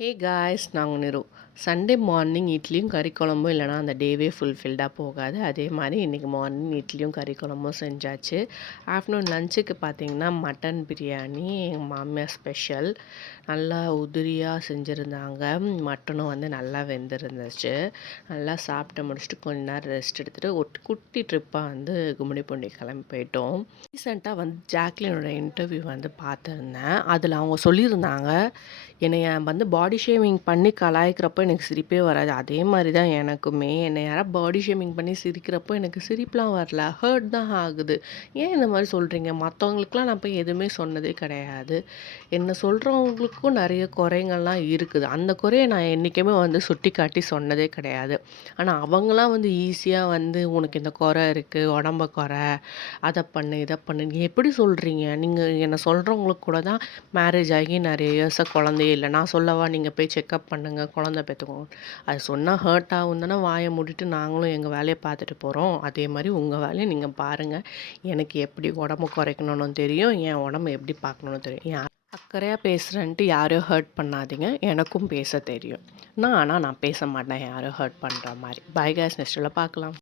Hey guys நான் நிரு Sunday morning இட்லியும் கறி குழம்பும் இல்லைனா அந்த டேவே ஃபுல்ஃபில்டாக போகாது. அதே மாதிரி இன்றைக்கி மார்னிங் இட்லியும் கறி குழம்பும் செஞ்சாச்சு. ஆஃப்டர்நூன் லஞ்சுக்கு பார்த்திங்கன்னா மட்டன் பிரியாணி எங்கள் மாமியார் ஸ்பெஷல். நல்லா உதிரியாக செஞ்சுருந்தாங்க. மட்டனும் வந்து நல்லா வெந்திருந்துச்சு. நல்லா சாப்பிட்டு முடிச்சுட்டு கொஞ்ச நேரம் ரெஸ்ட் எடுத்துகிட்டு ஒரு குட்டி ட்ரிப்பாக வந்து கும்மிடிப்பூண்டி கிளம்பி போயிட்டோம். ரீசெண்டாக வந்து ஜாக்லினோட இன்டர்வியூ வந்து பார்த்துருந்தேன். அதில் அவங்க சொல்லியிருந்தாங்க, என்னைய வந்து பாடி ஷேமிங் பண்ணி கலாய்க்கிறப்போ எனக்கு சிரிப்பே வராது. அதே மாதிரி தான் எனக்குமே. என்னை யாராவது பாடி ஷேமிங் பண்ணி சிரிக்கிறப்போ எனக்கு சிரிப்புலாம் வரல. ஹர்ட் தான் ஆகுது. ஏன் இந்த மாதிரி சொல்கிறீங்க? மற்றவங்களுக்குலாம் நான் போய் எதுவுமே சொன்னதே கிடையாது. என்ன சொல்கிறவங்களுக்கும் நிறைய குறைங்கள்லாம் இருக்குது. அந்த குறைய நான் என்றைக்குமே வந்து சுட்டிக்காட்டி சொன்னதே கிடையாது. ஆனால் அவங்களாம் வந்து ஈஸியாக வந்து உனக்கு இந்த குறை இருக்குது, உடம்ப குறை, அதை பண்ணு, இதை பண்ணு. எப்படி சொல்கிறீங்க? நீங்கள் என்ன சொல்கிறவங்களுக்கு கூட தான் மேரேஜ் ஆகி நிறைய இயர்ஸாக குழந்தையே இல்லை. நான் சொல்லவா நீங்கள் போய் செக்கப் பண்ணுங்கள், குழந்தை பெற்றுக்கோங்க. அது சொன்னால் ஹர்ட் ஆகும் தானே வாயை மூடிட்டு நாங்களும் எங்கள் வேலையை பார்த்துட்டு போகிறோம். அதே மாதிரி உங்கள் வேலையை நீங்கள் பாருங்கள். எனக்கு எப்படி உடம்பு குறைக்கணும்னு தெரியும், என் உடம்பு எப்படி பார்க்கணுன்னு தெரியும். என் அக்கறையாக பேசுகிறேன்ட்டு யாரையும் ஹர்ட் பண்ணாதீங்க. எனக்கும் பேச தெரியும். ஆனால் நான் பேச மாட்டேன் யாரும் ஹர்ட் பண்ணுற மாதிரி. பை காய்ஸ், நெக்ஸ்ட்டில் பார்க்கலாம்.